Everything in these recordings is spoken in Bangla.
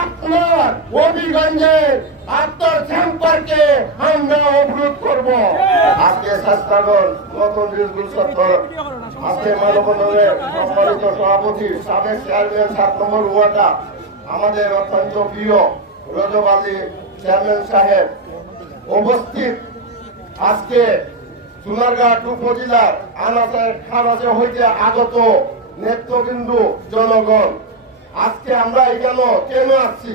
আপনার হবিগঞ্জের আপনার চেম্বারকে আমরা অবরোধ করব। আজকে শাস্তাগর নতুন রিজগুল সত্তর আজকে মানববন্ধনের সম্মানিত সভাপতি সাবেক চেয়ারম্যান 7 নম্বর ওয়ার্ডা আমাদের অত্যন্ত প্রিয় রজব আলী চেয়ারম্যান সাহেব উপস্থিত। আজকে সোনারঘাট উপজেলার আনাচে খানাচে হইতে আগত নেতৃবৃন্দ জনগণ, আজকে আমরা এখানে কেন আসছি?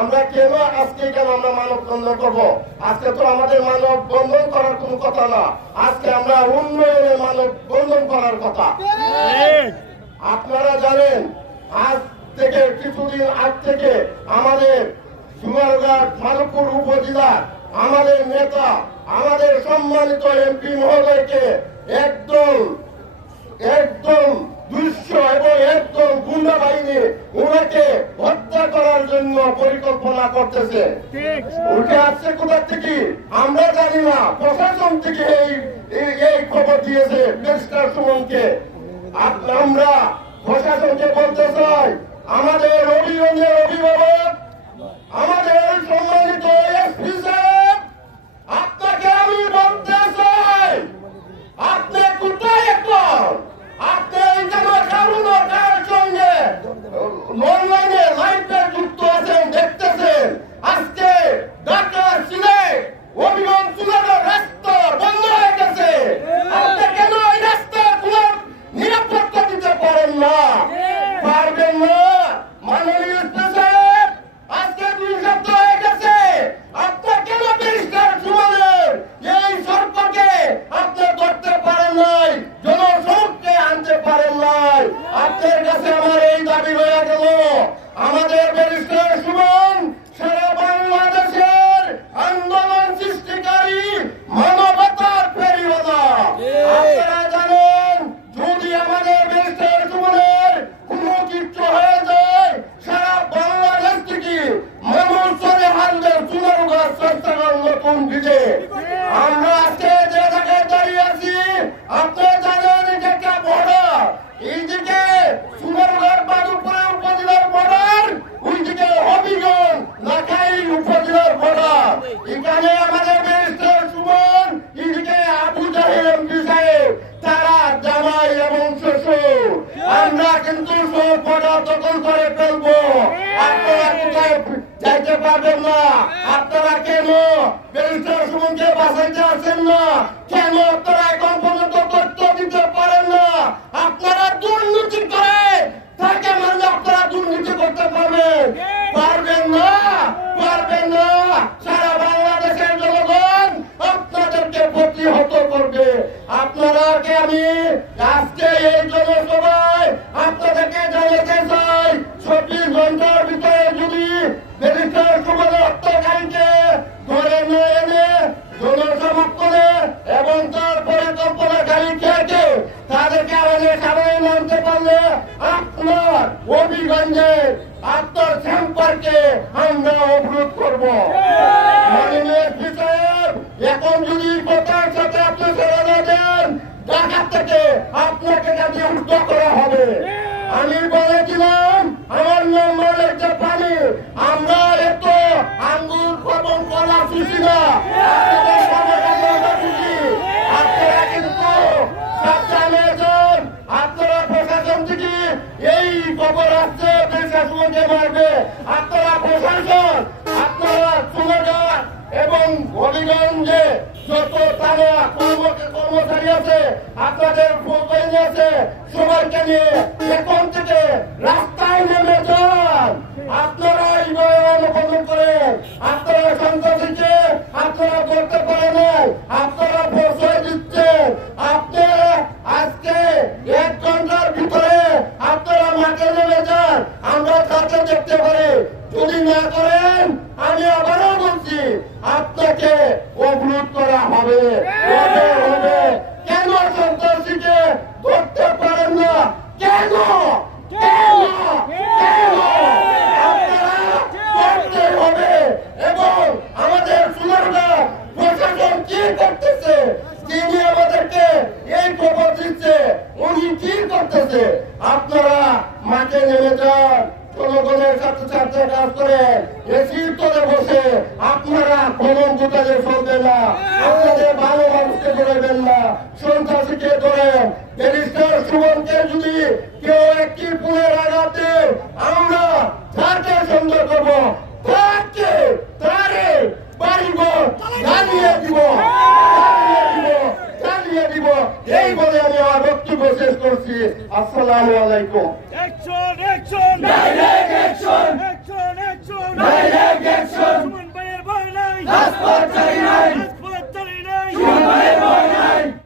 আমরা কেন আজকে কেন আমরা মানববন্ধন করবো? আজকে তো আমাদের মানববন্ধন করার কোনো কথা না, আজকে আমরা উন্নয়নে মানববন্ধন করার কথা। আপনারা জানেন আজ থেকে কিছুদিন আগ থেকে আমাদের সোনারঘাট মানবপুর উপজেলার আমাদের নেতা আমাদের সম্মানিত এমপি মহোদয়কে একদম দুঃস্ব এবং একদম গুন্ডা বাহিনী ওনাকে হত্যা করার জন্য পরিকল্পনা করতেছে। উঠে আসছে কোথা থেকে আমরা জানি না, প্রশাসন থেকে এই খবর দিয়েছে ব্যারিস্টার সুমনকে। আমরা প্রশাসনকে বলতে চাই, আমাদের হবিগঞ্জের অভিভাবক আমাদের সম্মানিত এসপি সাহেব, আপনাকে আমি বলতে চাই, আপনি কোথায় এখন? আপনি এইখানে কারণ কার সঙ্গে অনলাইনে লাইভে যুক্ত আছেন, দেখতেছেন। আজকে ঢাকা সিলেট হবিগঞ্জ চুলার রাস্তা বন্ধ হয়ে গেছে। আপনি কেন এই রাস্তা খোলার নিরাপত্তা দিতে পারেন না? পারবেন না? মাননীয় সাহেব, আজকে 2 সপ্তাহ হয়ে গেছে, আপনি কেন ব্যারিস্টার সুমনের এই সরকারকে আপনি ধরতে পারেন নাই, জনসমক্ষে আনতে পারেন নাই? আপনার কাছে আমার এই দাবি রয়ে গেল, আমাদের ব্যারিস্টার সুমন সারা বাংলাদেশের আন্দোলন সৃষ্টিকারী মানবতার ফেরিওয়ালা। আপনারা জানেন, যদি আমাদের ব্যারিস্টার সুমনের কোনো কিছু হয়ে যায়, সারা বাংলাদেশ থেকে মানুষ চলে হারবে সোনারঘাট শাস্তাগর নতুন ব্রিজে। আমরা আজকে যে জায়গায় দাঁড়িয়ে আছি, আপনি জানেন এটা একটা বর্ডার, এইদিকে সোনারঘাট মাধবপুর উপজেলার বর্ডার, ওইদিকে হবিগঞ্জ লাখাই উপজেলার বর্ডার। এখানে আমাদের ব্যারিস্টার সুমন, এইদিকে আবু জাহেল এমপি সাহেব, তারা জামাই এবং শ্বশুর। আমরা কিন্তু সব বর্ডার দখল করে ফেলবো। আপনারা কোথায় যাইতে পারবেন না? আপনারা কেন ব্যারিস্টার সুমনকে বাঁচাইতে আসেন না? কেন আপনারা এখন পর্যন্ত তথ্য দিতে পারেন না? আপনারা দুর্নীতি করে তাকে মানে আপনারা দুর্নীতি করতে পারবেন? পারবেন না, পারবেন না। সারা বাংলাদেশের জনগণ আপনাদেরকে প্রতিহত করবে। আপনারাকে আমি আজকে এই জনসভায় আপনাদেরকে জানাতে চাই, 24 ঘন্টার ভিতরে যদি ব্যারিস্টার সুমনের হত্যাকারীকে ধরে নিয়ে এনে জনসমক্ষণে এবং তার পরিকল্পনাকারী কে তাদেরকে আমাদের সামনে আনতে পারলে আপনার হবিগঞ্জের আপনার চেম্বারকে আমরা অবরোধ করব। মাননীয় এসপি সাহেব, এখন যদি কথার সাথে আপনি ছেড়ে না দেন, ঢাকা থেকে আপনাকে কাজে উদ্ধ করা হবে। আমি বলেছিলাম আমার নম্বর একটা পানি, আমরা এত আঙ্গুর এবং কলা চুষি না, আপনাদের সমাজে চুষি। আপনারা কিন্তু সাবধানে যান। আপনারা প্রশাসন থেকে এই খবর আসছে ব্যারিস্টার সুমনকে মারবে, আপনারা প্রশাসন, আপনারা সোনারঘাট এবং হবিগঞ্জে যত থানা কর্মচারী আছে, আপনাদের বাহিনী আছে, সবাইকে নিয়ে এখন থেকে রাস্তায় নেমে যান। আপনারা এইভাবে অনুসন্ধান করেন, আপনারা সন্ত্রাসীকে আপনারা করতে পারেন নাই, আপনারা প্রশ্রয় দিচ্ছেন। আপনারা আজকে 1 ঘন্টার ভিতরে আপনারা মাঠে নেমে যান, আমরা তাকে দেখতে পারি। যদি না করেন, আমি আবারও বলছি, আপনাকে অবরোধ করা হবে। কেন সন্ত্রাসীকে ধরতে পারেন না? কেন কেন কেন আপনারা করতে হবে? এবং আমাদের সোনারঘাট প্রশাসন কি করতেছে? তিনি আমাদেরকে এই খবর দিচ্ছে, উনি কি করতেছে? আপনারা মাঠে নেমে যান, জনগণের সাথে সাথে একটা কাজ করেন, এসির তলে বসে আপনারা কলম গুটালে চলবে না, আপনাদের ভালো মানুষকে ধরবেন না, সন্ত্রাসীকে ধরেন। ব্যারিস্টার সুমনকে যদি কেউ একটি পুলের আঘাত দেয়, আমরা তাকে সন্দেহ করবো, তারে বাড়িঘর জ্বালিয়ে দিব, জ্বালিয়ে দিব। এই বলে আমি আমার বক্তব্য শেষ করছি। আসসালামু আলাইকুম। Action, action, direct action, action, action, direct action. Suman Bhaiyer bhai nai, Rajpath chali nai, Rajpath chali nai. Suman Bhaiyer